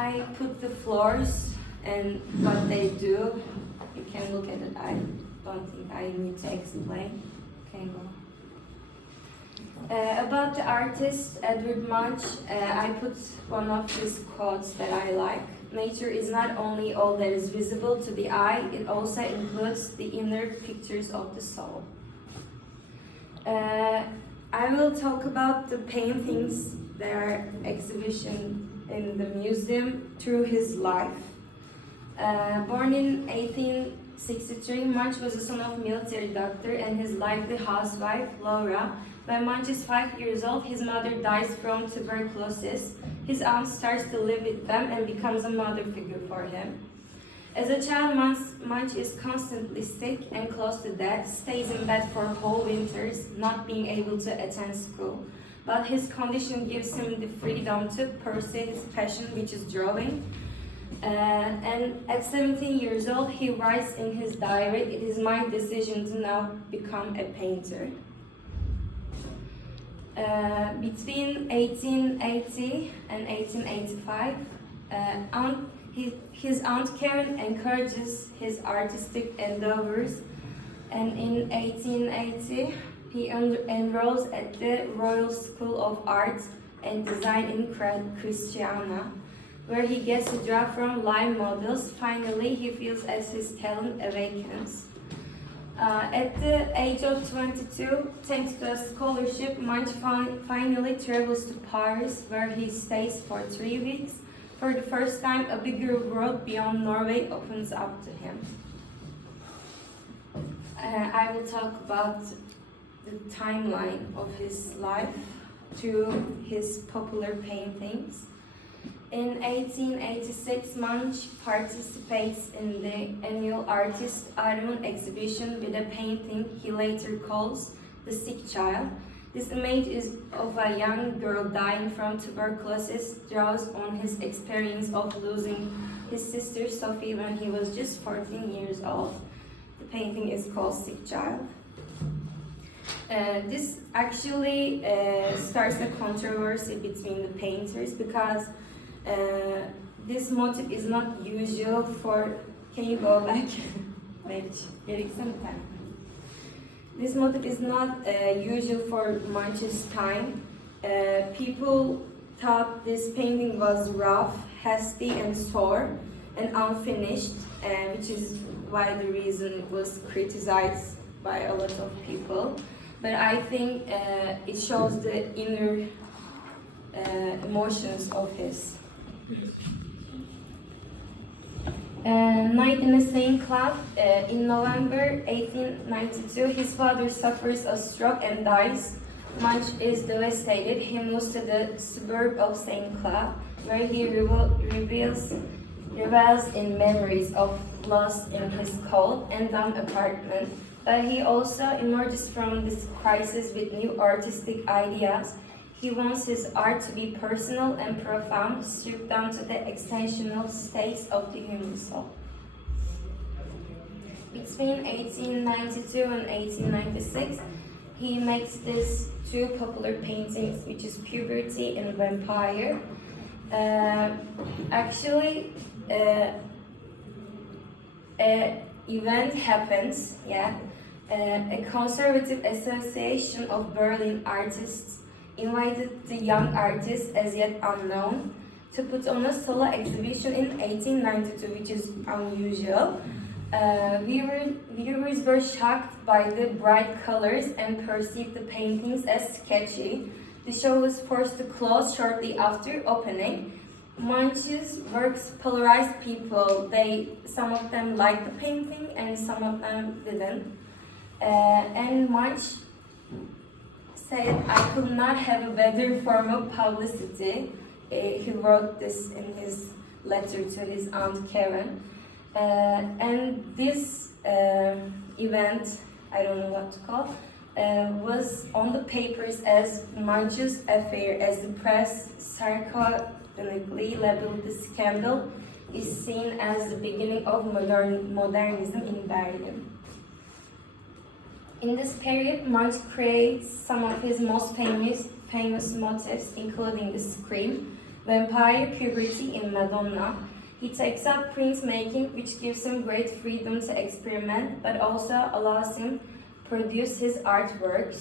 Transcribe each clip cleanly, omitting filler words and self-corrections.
I put the floors and what they do. You can look at it. I don't think I need to explain. Okay, go. About the artist Edward Munch, I put one of his quotes that I like. Nature is not only all that is visible to the eye, it also includes the inner pictures of the soul. I will talk about the paintings that are exhibition in the museum through his life. Born in 1863, Munch was the son of a military doctor and his lively housewife, Laura. When Munch is 5 years old, his mother dies from tuberculosis. His aunt starts to live with them and becomes a mother figure for him. As a child, Munch is constantly sick and close to death, stays in bed for whole winters, not being able to attend school. But his condition gives him the freedom to pursue his passion, which is drawing. And at 17 years old, he writes in his diary, "It is my decision to now become a painter." Between 1880 and 1885, his aunt Karen encourages his artistic endeavors, and in 1880 he enrolls at the Royal School of Art and Design in Christiania, where he gets to draw from live models. Finally, he feels as his talent awakens. At the age of 22, thanks to a scholarship, Munch finally travels to Paris, where he stays for 3 weeks. For the first time, a bigger world beyond Norway opens up to him. I will talk about the timeline of his life through his popular paintings. In 1886, Munch participates in the annual Artist Autumn exhibition with a painting he later calls The Sick Child. This image is of a young girl dying from tuberculosis, draws on his experience of losing his sister Sophie when he was just 14 years old. The painting is called Sick Child. This actually starts a controversy between the painters because this motif is not usual for. Can you go back? This motif is not usual for Munch's time. People thought this painting was rough, hasty, and sore, and unfinished, which is why the reason it was criticized by a lot of people. But I think it shows the inner emotions of his. Night in the Same Club. In November 1892, his father suffers a stroke and dies. Munch is devastated. He moves to the suburb of St. Cloud, where he revels in memories of loss in his cold and damp apartment. But he also emerges from this crisis with new artistic ideas. He wants his art to be personal and profound, stripped down to the existential states of the human soul. Between 1892 and 1896, he makes these two popular paintings, which is Puberty and Vampire. Actually, an event happens, a conservative association of Berlin artists invited the young artist, as yet unknown, to put on a solo exhibition in 1892, which is unusual. Viewers were shocked by the bright colors and perceived the paintings as sketchy. The show was forced to close shortly after opening. Munch's works polarized people. Some of them liked the painting and some of them didn't. And Munch said, "I could not have a better form of publicity." He wrote this in his letter to his aunt Karen. And this event, I don't know what to call, was on the papers as Munch's affair, as the press sarcastically labeled the scandal is seen as the beginning of modernism in Berlin. In this period, Munch creates some of his most famous motifs, including the Scream, vampire puberty in Madonna. He takes up printmaking, which gives him great freedom to experiment, but also allows him to produce his artworks.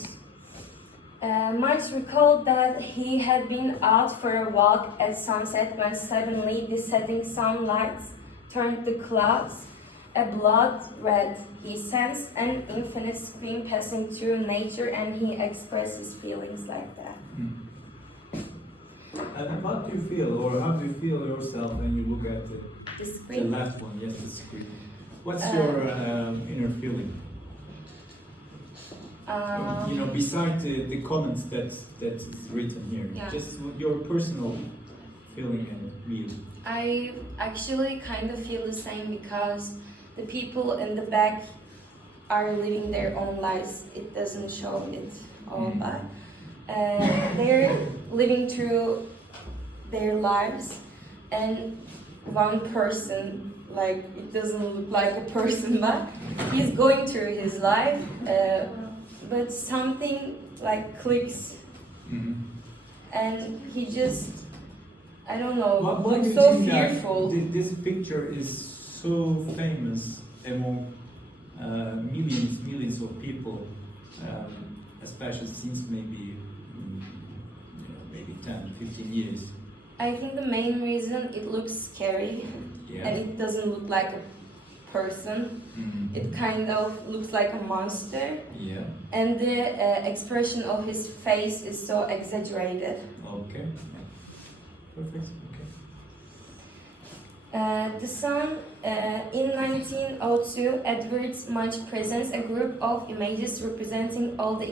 Munch recalled that he had been out for a walk at sunset when suddenly the setting sunlight turned the clouds a blood red. He sensed an infinite stream passing through nature and he expressed his feelings like that. And what do you feel, or how do you feel yourself when you look at The screen? the last one? Yes, the screen. What's your inner feeling? Besides the comments that's written here, Yeah. just your personal feeling and view. I actually kind of feel the same because the people in the back are living their own lives. It doesn't show it all, but they're living through their lives, and one person, like, it doesn't look like a person, but he's going through his life, but something like clicks, and he just, I don't know, Why do looks you so think that fearful. this picture is so famous among millions of people, especially since maybe 10, 15 years? I think the main reason it looks scary, and it doesn't look like a person. It kind of looks like a monster, and the expression of his face is so exaggerated. Okay. Perfect. The Sun, in 1902, Edward Munch presents a group of images representing all the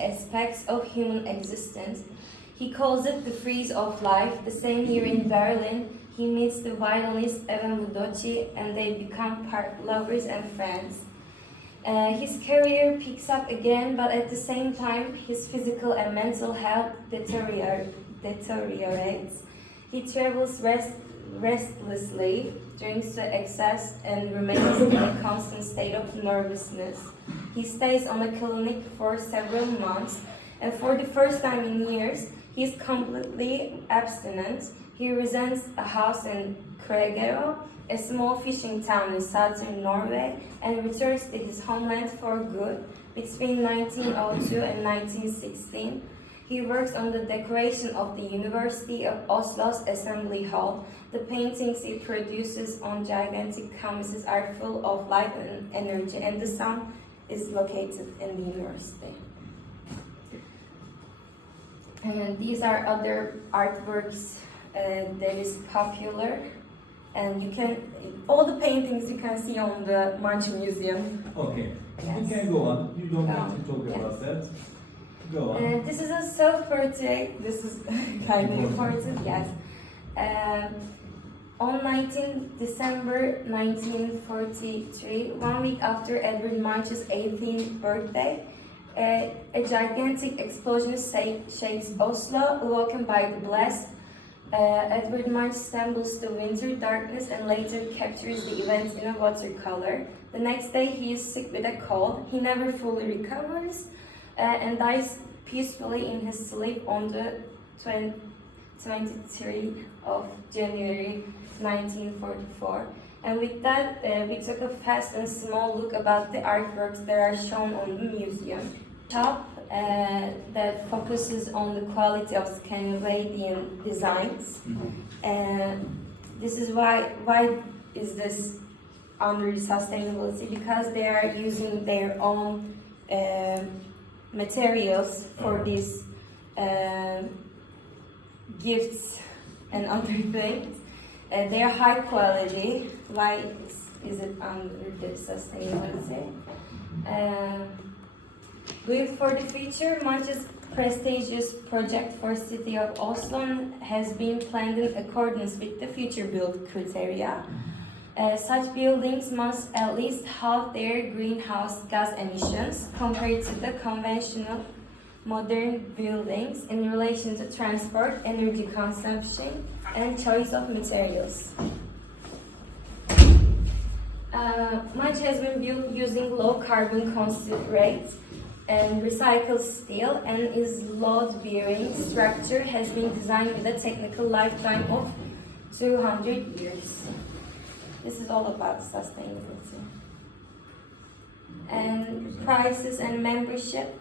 aspects of human existence. He calls it the frieze of life. The same year in Berlin, he meets the violinist Evan Budoci and they become lovers and friends. His career picks up again, but at the same time, his physical and mental health deteriorates. He travels restlessly, drinks to excess, and remains in a constant state of nervousness. He stays on a clinic for several months, and for the first time in years, he is completely abstinent. He rents a house in Kragerø, a small fishing town in southern Norway, and returns to his homeland for good. Between 1902 and 1916, he works on the decoration of the University of Oslo's Assembly Hall. The paintings he produces on gigantic canvases are full of life and energy, and the sun is located in the university. And these are other artworks that is popular, and all the paintings you can see on the Munch Museum. Okay, Yes. you can go on. You don't have to talk about that. Go on. This is a self-portrait. This is kind of important, yes. On 19 December 1943, 1 week after Edvard Munch's 18th birthday, a gigantic explosion shakes Oslo. Awoken by the blast, Edvard Munch stumbles to winter darkness and later captures the event in a watercolor. The next day he is sick with a cold. He never fully recovers and dies peacefully in his sleep on the 23rd of January 1944. And with that, we took a fast and small look about the artworks that are shown on the museum. Shop that focuses on the quality of Scandinavian designs. This is why is this under sustainability? Because they are using their own materials for these gifts and other things. They are high quality. Why is it under the sustainability? Built for the future, Munch's prestigious project for city of Oslo has been planned in accordance with the future build criteria. Such buildings must at least halve their greenhouse gas emissions compared to the conventional modern buildings in relation to transport, energy consumption, and choice of materials. Munch has been built using low carbon concentrates. and recycled steel, and its load-bearing structure has been designed with a technical lifetime of 200 years. This is all about sustainability. And prices and membership.